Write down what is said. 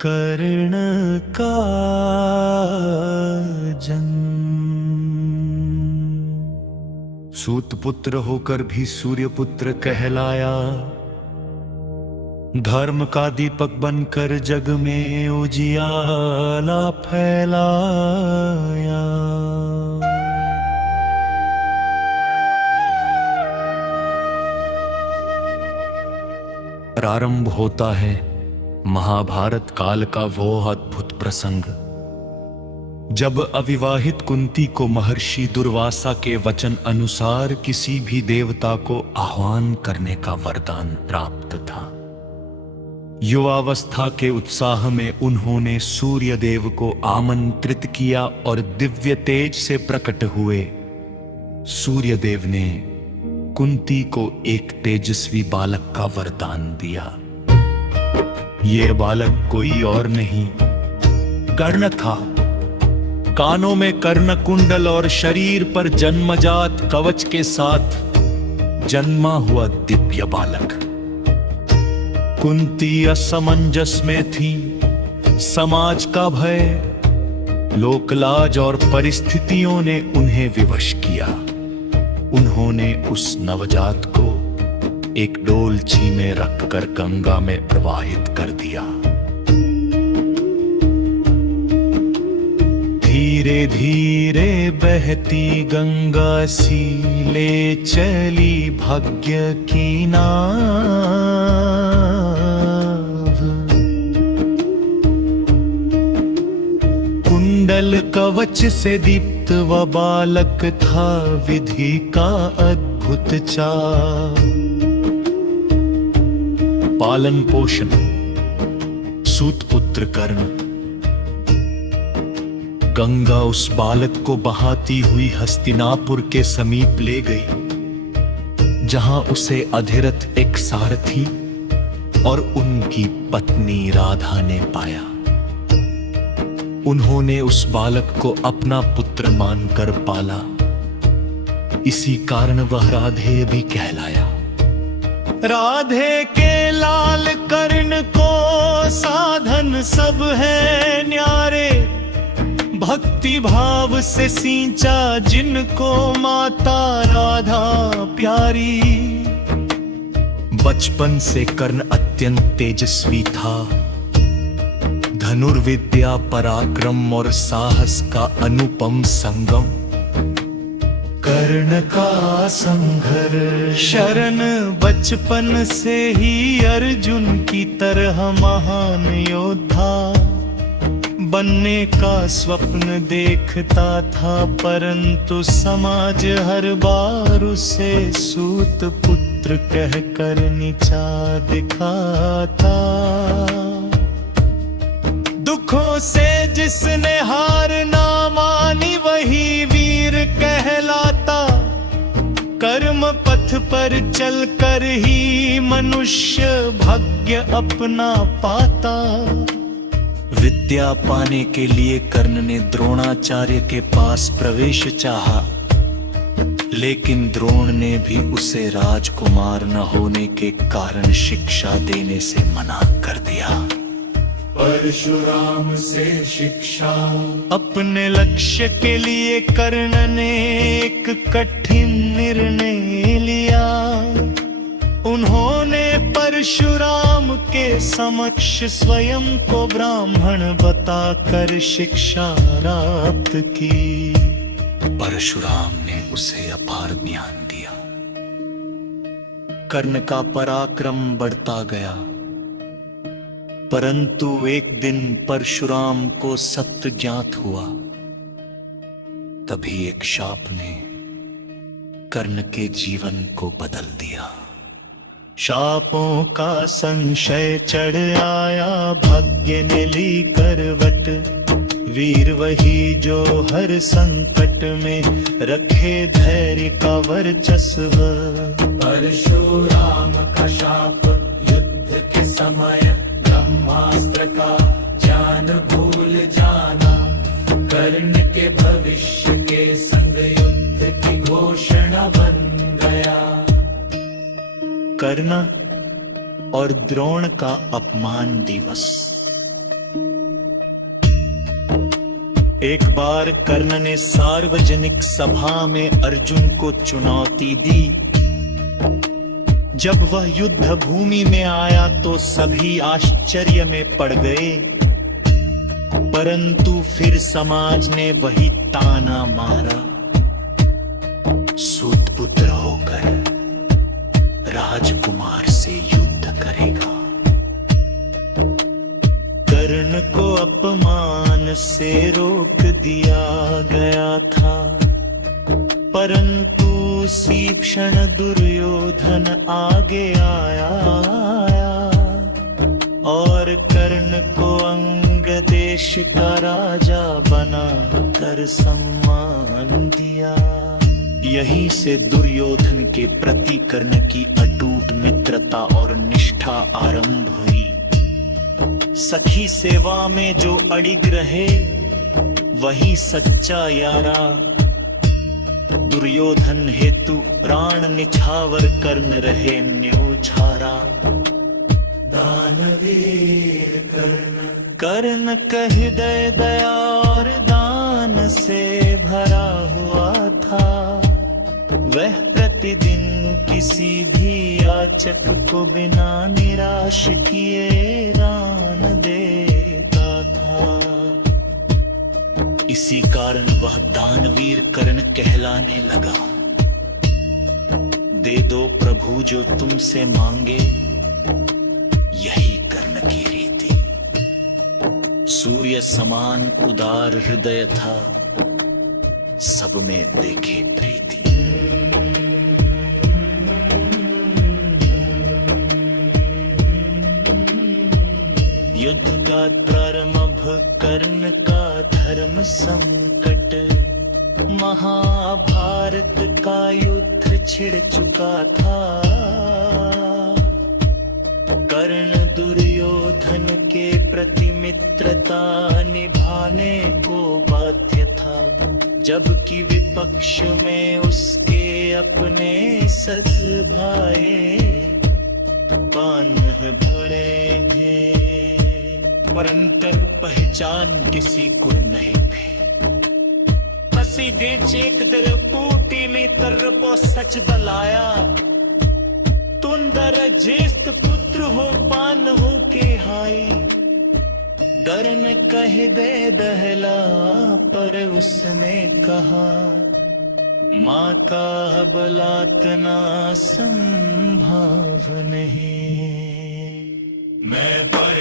कर्ण का जन्म। सूत पुत्र होकर भी सूर्य पुत्र कहलाया, धर्म का दीपक बनकर जग में उजियाला फैलाया। प्रारंभ होता है महाभारत काल का वो अद्भुत प्रसंग, जब अविवाहित कुंती को महर्षि दुर्वासा के वचन अनुसार किसी भी देवता को आह्वान करने का वरदान प्राप्त था। युवावस्था के उत्साह में उन्होंने सूर्य देव को आमंत्रित किया और दिव्य तेज से प्रकट हुए सूर्य देव ने कुंती को एक तेजस्वी बालक का वरदान दिया। ये बालक कोई और नहीं, कर्ण था। कानों में कर्ण कुंडल और शरीर पर जन्मजात कवच के साथ जन्मा हुआ दिव्य बालक। कुंती असमंजस में थी। समाज का भय, लोकलाज और परिस्थितियों ने उन्हें विवश किया। उन्होंने उस नवजात को एक डोलची में रखकर गंगा में प्रवाहित कर दिया। धीरे धीरे बहती गंगा सी ले चली भाग्य की नाव। कुंडल कवच से दीप्त वह बालक था, विधि का अद्भुत चाव। पालन पोषण सूत पुत्र कर्ण। गंगा उस बालक को बहाती हुई हस्तिनापुर के समीप ले गई, जहां उसे अधिरथ एक सारथी और उनकी पत्नी राधा ने पाया। उन्होंने उस बालक को अपना पुत्र मानकर पाला। इसी कारण वह राधे भी कहलाया। राधे के लाल कर्ण को साधन सब है न्यारे, भक्ति भाव से सींचा जिनको माता राधा प्यारी। बचपन से कर्ण अत्यंत तेजस्वी था। धनुर्विद्या, पराक्रम और साहस का अनुपम संगम। कर्ण का संघर्ष शरण बचपन से ही अर्जुन की तरह महान योद्धा बनने का स्वप्न देखता था, परंतु समाज हर बार उसे सूत पुत्र कहकर नीचा दिखाता। दुखों से जिसने हार ना मानी वही वीर कहलाता। कर्म पथ पर चलकर ही मनुष्य भाग्य अपना पाता। विद्या पाने के लिए कर्ण ने द्रोणाचार्य के पास प्रवेश चाहा, लेकिन द्रोण ने भी उसे राजकुमार न होने के कारण शिक्षा देने से मना कर दिया। परशुराम से शिक्षा। अपने लक्ष्य के लिए कर्ण ने एक कठिन निर्णय लिया। उन्होंने परशुराम के समक्ष स्वयं को ब्राह्मण बताकर शिक्षा प्राप्त की। परशुराम ने उसे अपार ज्ञान दिया। कर्ण का पराक्रम बढ़ता गया, परंतु एक दिन परशुराम को सत्य ज्ञात हुआ। तभी एक शाप ने कर्ण के जीवन को बदल दिया। शापों का संशय चढ़ आया, भाग्य ने ली करवट। वीर वही जो हर संकट में रखे धैर्य का वर्चस्व। परशुराम का शाप युद्ध के समय ब्रह्मास्त्र का ज्ञान भूल जाना। कर्ण के भविष्य के संग युद्ध की घोषणा बन गया। कर्ण और द्रोण का अपमान दिवस। एक बार कर्ण ने सार्वजनिक सभा में अर्जुन को चुनौती दी। जब वह युद्ध भूमि में आया तो सभी आश्चर्य में पड़ गए, परंतु फिर समाज ने वही ताना मारा, सूतपुत्र होकर राजकुमार से युद्ध करेगा। कर्ण को अपमान से रोक दिया गया था, परंतु उसी क्षण दुर्योधन आगे आया और कर्ण को अंग देश का राजा बना कर सम्मान दिया। यहीं से दुर्योधन के प्रति कर्ण की अटूट मित्रता और निष्ठा आरंभ हुई। सखी सेवा में जो अड़िग रहे वही सच्चा यारा। दुर्योधन हेतु प्राण निछावर कर्ण रहे न्योछारा। दानवीर कर्ण कह हृदय दया और दान से भरा हुआ था। वह प्रतिदिन किसी भी याचक को बिना निराश किए दान देता था। इसी कारण वह दानवीर कर्ण कहलाने लगा। दे दो प्रभु जो तुमसे मांगे, यही कर्ण की रीति। सूर्य समान उदार हृदय था, सब में देखे प्रीति। युद्ध का प्रारंभ कर्ण का धर्म संकट। महाभारत का युद्ध छिड़ चुका था। कर्ण दुर्योधन के प्रति मित्रता निभाने को बाध्य था, जबकि विपक्ष में उसके अपने सत भाई बान्ह भरे थे, परंतु पहचान किसी को नहीं थी। पसी चेक दर पूटी में तरपो सच बलाया। तुंदर ज्येष्ठ पुत्र हो पान हो के हाई। कर्ण कह दे दहला पर उसने कहा, माँ का बलातना संभव नहीं। मैं पर